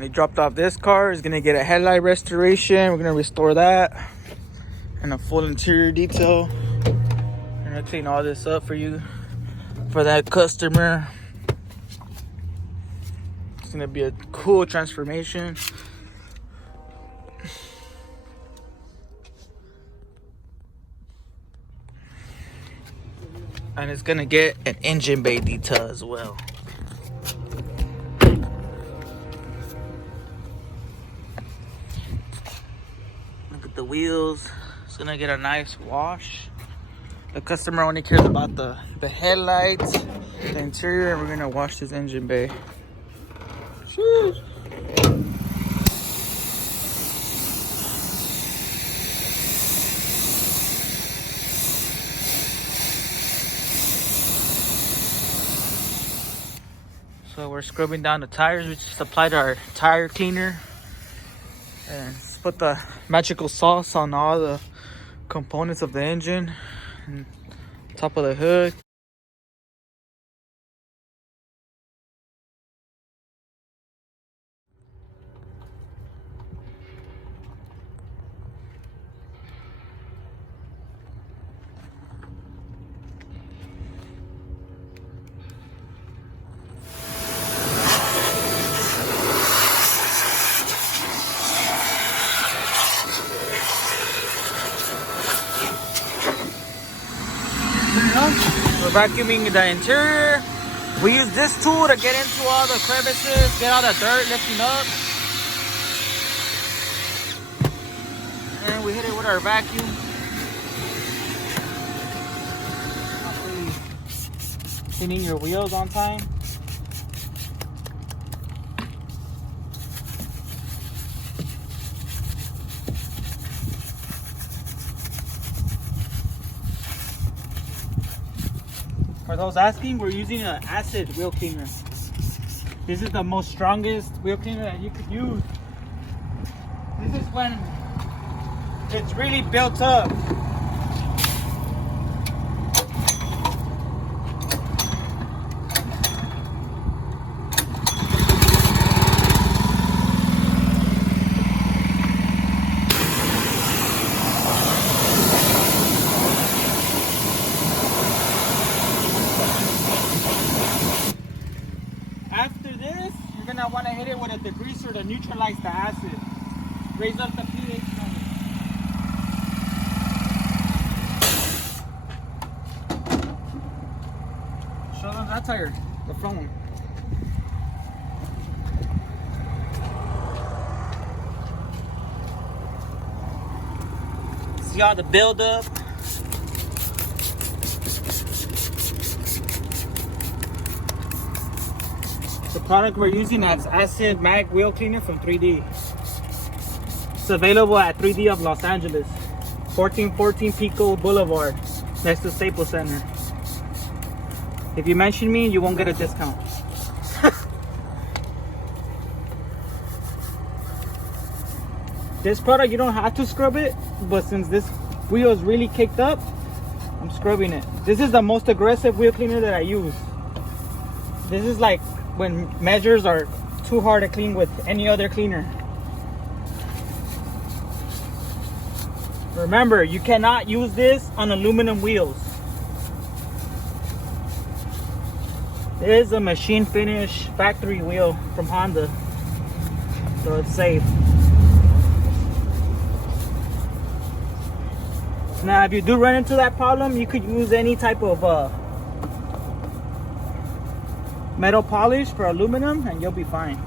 They dropped off this car. It's gonna get a headlight restoration. We're gonna restore that and a full interior detail. I'm gonna clean all this up for you, for that customer. It's gonna be a cool transformation. And it's gonna get an engine bay detail as well. Look at the wheels. It's gonna get a nice wash. The customer only cares about the headlights, the interior, and we're gonna wash this engine bay. Sheesh. So we're scrubbing down the tires. We just applied our tire cleaner and just put the magical sauce on all the components of the engine and top of the hood. We're vacuuming the interior. We use this tool to get into all the crevices, get all the dirt lifting up. And we hit it with our vacuum. Hopefully cleaning your wheels on time. For those asking, we're using an acid wheel cleaner. This is the most strongest wheel cleaner that you could use. This is when it's really built up. After this, you're gonna want to hit it with a degreaser to neutralize the acid. Raise up the pH level. Show them that tire, the front one. See all the buildup. The product we're using is Acid Mag Wheel Cleaner from 3D. It's available at 3D of Los Angeles, 1414 Pico Boulevard, next to Staples Center. If you mention me, you won't get a discount. This product, you don't have to scrub it, but since this wheel is really kicked up, I'm scrubbing it. This is the most aggressive wheel cleaner that I use. This is like when measures are too hard to clean with any other cleaner. Remember, you cannot use this on aluminum wheels. It is a machine finish factory wheel from Honda, so it's safe. Now, if you do run into that problem, you could use any type of metal polish for aluminum and you'll be fine.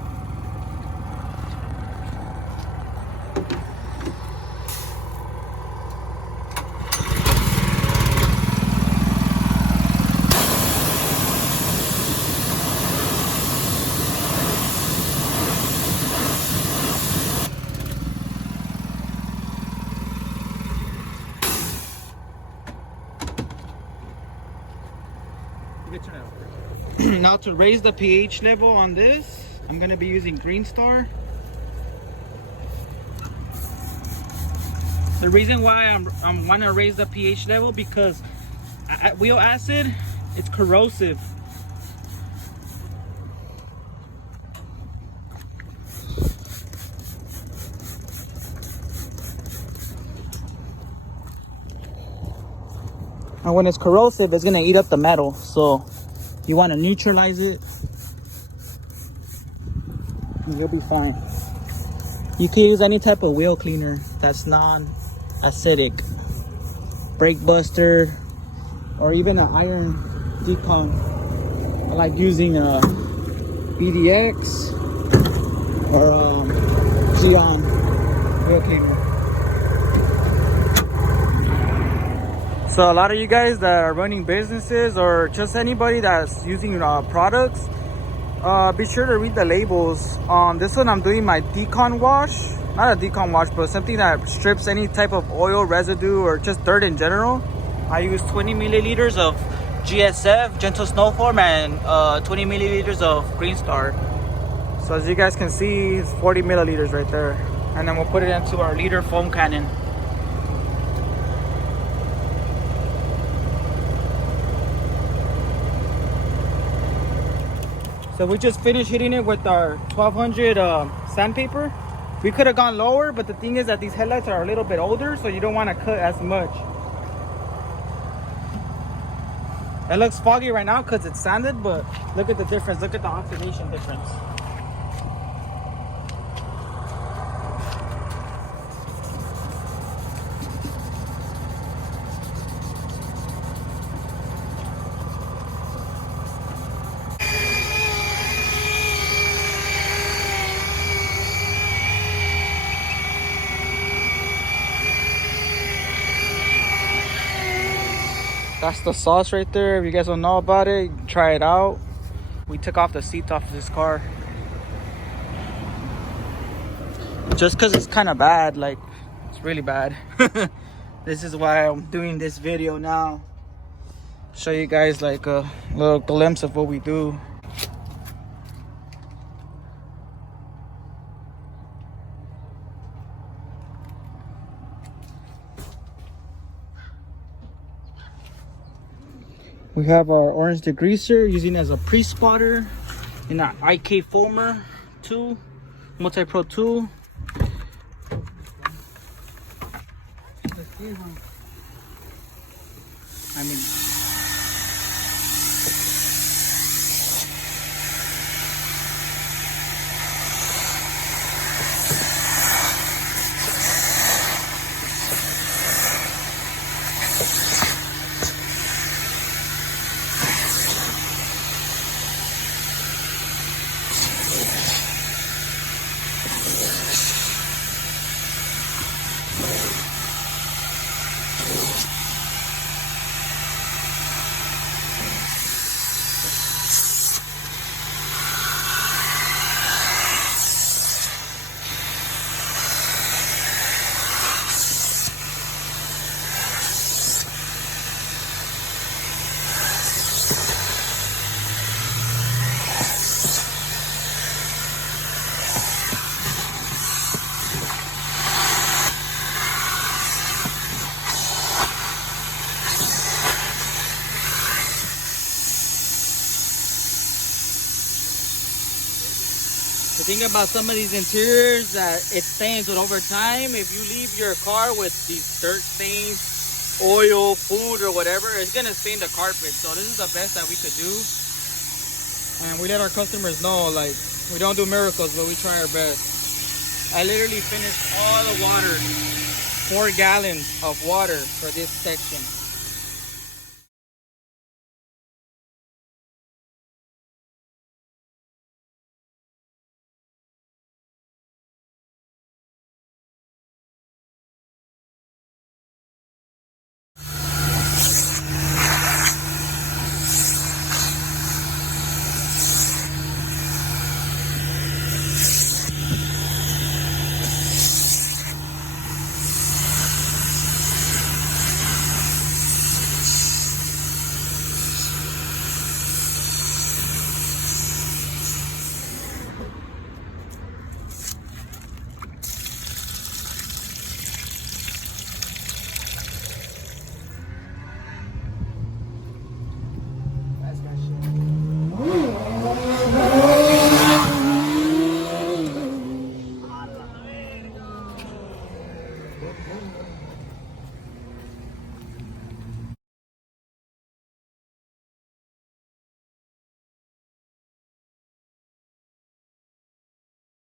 Now to raise the pH level on this, I'm going to be using Green Star. The reason why I'm want to raise the pH level because wheel acid, it's corrosive. And when it's corrosive, it's gonna eat up the metal. So you want to neutralize it, and you'll be fine. You can use any type of wheel cleaner that's non-acidic, brake buster, or even an iron decon. I like using a BDX or Geon wheel cleaner. So a lot of you guys that are running businesses, or just anybody that's using products, be sure to read the labels. On this one, I'm doing my decon wash. Not a decon wash, but something that strips any type of oil, residue, or just dirt in general. I use 20 milliliters of GSF, Gentle Snow Form, and 20 milliliters of Green Star. So as you guys can see, it's 40 milliliters right there. And then we'll put it into our liter foam cannon. So we just finished hitting it with our 1200 sandpaper. We could have gone lower, but the thing is that these headlights are a little bit older, so you don't want to cut as much. It looks foggy right now because it's sanded, but look at the difference. Look at the oxidation difference. That's the sauce right there. If you guys don't know about it, try it out. We took off the seats off of this car just because it's kind of bad. Like, it's really bad. This is why I'm doing this video now. Show you guys like a little glimpse of what we do. We have our orange degreaser using as a pre-spotter in our IK Foamer 2, Multi-Pro 2. I mean, the thing about some of these interiors that it stains, but over time, if you leave your car with these dirt stains, oil, food, or whatever, it's gonna stain the carpet. So this is the best that we could do. And we let our customers know, like, we don't do miracles, but we try our best. I literally finished all the water, 4 gallons of water for this section.